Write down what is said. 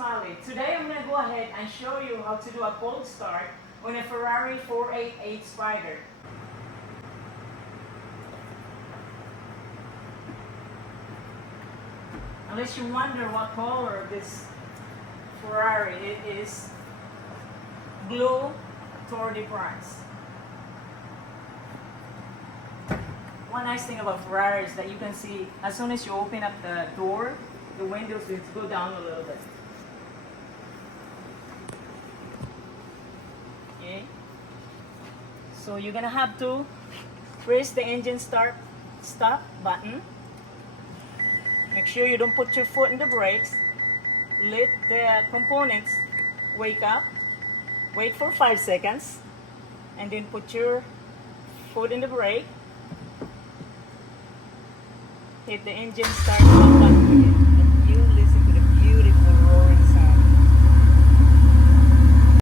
Smiley. Today I'm going to go ahead and show you how to do a cold start on a Ferrari 488 Spider. Unless you wonder what color this Ferrari, it is blue Tour de France. One nice thing about Ferrari is that you can see as soon as you open up the door, the windows will go down a little bit. Okay. So you're gonna have to press the engine stop button. Make sure you don't put your foot in the brakes. Let the components wake up. Wait for 5 seconds, and then put your foot in the brake. Hit the engine start button.